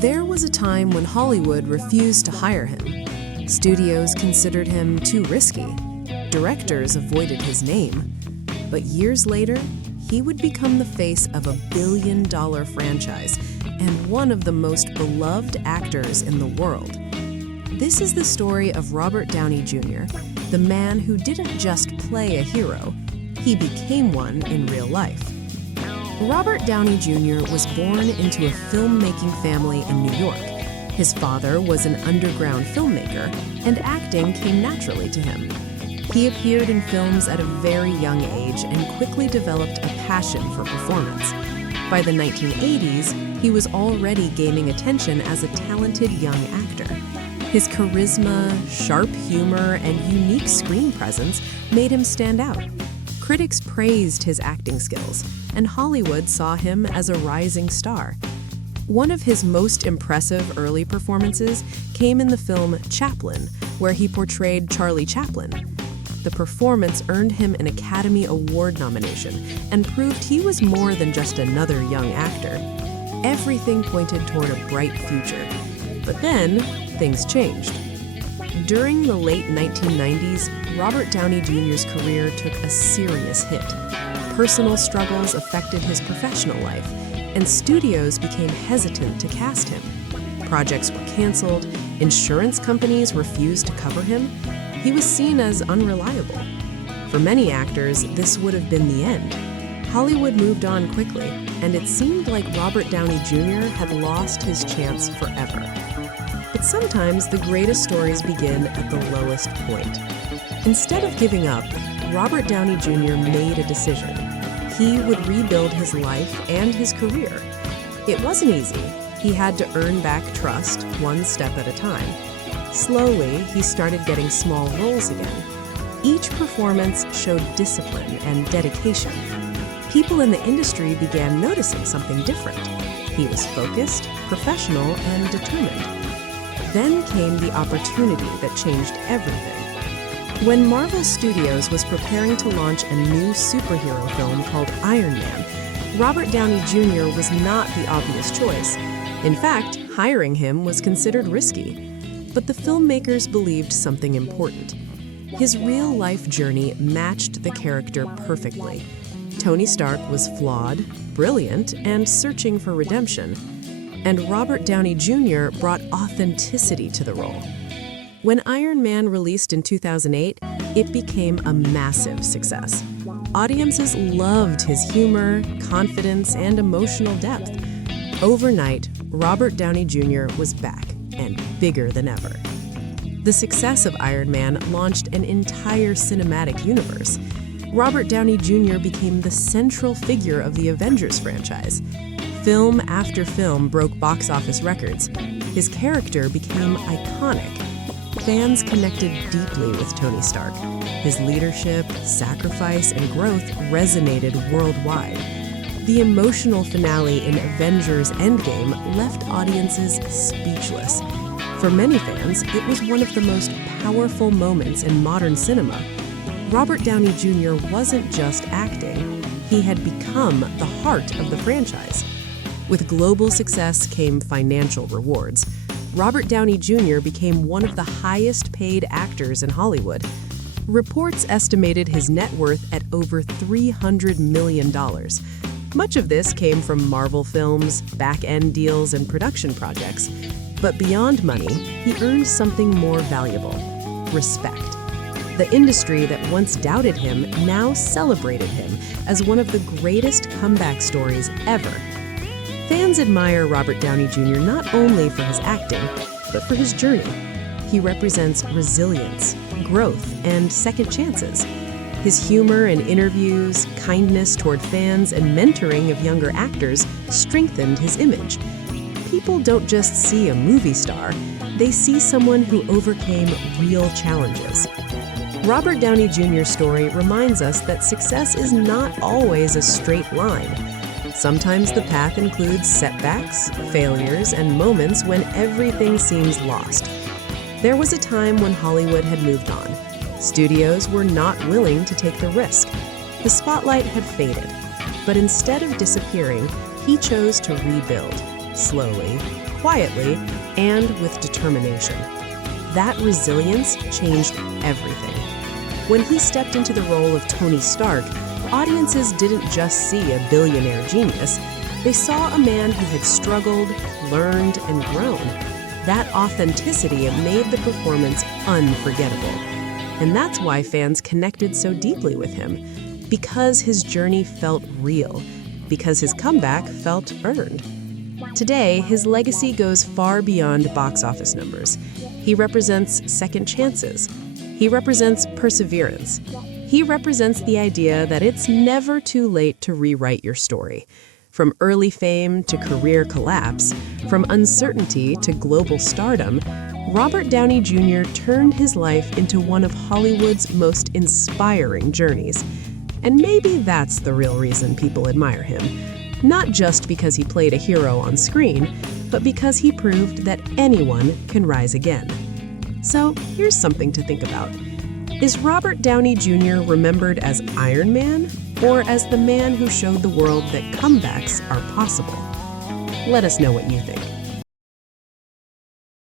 There was a time when Hollywood refused to hire him. Studios considered him too risky. Directors avoided his name. But years later, he would become the face of a billion-dollar franchise and one of the most beloved actors in the world. This is the story of Robert Downey Jr., the man who didn't just play a hero, he became one in real life. Robert Downey Jr. was born into a filmmaking family in New York. His father was an underground filmmaker, and acting came naturally to him. He appeared in films at a very young age and quickly developed a passion for performance. By the 1980s, he was already gaining attention as a talented young actor. His charisma, sharp humor, and unique screen presence made him stand out. Critics praised his acting skills, and Hollywood saw him as a rising star. One of his most impressive early performances came in the film Chaplin, where he portrayed Charlie Chaplin. The performance earned him an Academy Award nomination and proved he was more than just another young actor. Everything pointed toward a bright future. But then, things changed. During the late 1990s, Robert Downey Jr.'s career took a serious hit. Personal struggles affected his professional life, and studios became hesitant to cast him. Projects were canceled, insurance companies refused to cover him. He was seen as unreliable. For many actors, this would have been the end. Hollywood moved on quickly, and it seemed like Robert Downey Jr. had lost his chance forever. But sometimes the greatest stories begin at the lowest point. Instead of giving up, Robert Downey Jr. made a decision. He would rebuild his life and his career. It wasn't easy. He had to earn back trust one step at a time. Slowly, he started getting small roles again. Each performance showed discipline and dedication. People in the industry began noticing something different. He was focused, professional, and determined. Then came the opportunity that changed everything. When Marvel Studios was preparing to launch a new superhero film called Iron Man, Robert Downey Jr. was not the obvious choice. In fact, hiring him was considered risky. But the filmmakers believed something important. His real-life journey matched the character perfectly. Tony Stark was flawed, brilliant, and searching for redemption. And Robert Downey Jr. brought authenticity to the role. When Iron Man released in 2008, it became a massive success. Audiences loved his humor, confidence, and emotional depth. Overnight, Robert Downey Jr. was back, and bigger than ever. The success of Iron Man launched an entire cinematic universe. Robert Downey Jr. became the central figure of the Avengers franchise. Film after film broke box office records. His character became iconic. Fans connected deeply with Tony Stark. His leadership, sacrifice, and growth resonated worldwide. The emotional finale in Avengers Endgame left audiences speechless. For many fans, it was one of the most powerful moments in modern cinema. Robert Downey Jr. wasn't just acting, he had become the heart of the franchise. With global success came financial rewards. Robert Downey Jr. became one of the highest-paid actors in Hollywood. Reports estimated his net worth at over $300 million. Much of this came from Marvel films, back-end deals, and production projects. But beyond money, he earned something more valuable: respect. The industry that once doubted him now celebrated him as one of the greatest comeback stories ever. Fans admire Robert Downey Jr. not only for his acting, but for his journey. He represents resilience, growth, and second chances. His humor in interviews, kindness toward fans, and mentoring of younger actors strengthened his image. People don't just see a movie star, they see someone who overcame real challenges. Robert Downey Jr.'s story reminds us that success is not always a straight line. Sometimes the path includes setbacks, failures, and moments when everything seems lost. There was a time when Hollywood had moved on. Studios were not willing to take the risk. The spotlight had faded. But instead of disappearing, he chose to rebuild, slowly, quietly and with determination. That resilience changed everything. When he stepped into the role of Tony Stark, audiences didn't just see a billionaire genius. They saw a man who had struggled, learned, and grown. That authenticity made the performance unforgettable. And that's why fans connected so deeply with him. Because his journey felt real. Because his comeback felt earned. Today, his legacy goes far beyond box office numbers. He represents second chances. He represents perseverance. He represents the idea that it's never too late to rewrite your story. From early fame to career collapse, from uncertainty to global stardom, Robert Downey Jr. turned his life into one of Hollywood's most inspiring journeys. And maybe that's the real reason people admire him. Not just because he played a hero on screen, but because he proved that anyone can rise again. So here's something to think about. Is Robert Downey Jr. remembered as Iron Man, or as the man who showed the world that comebacks are possible? Let us know what you think.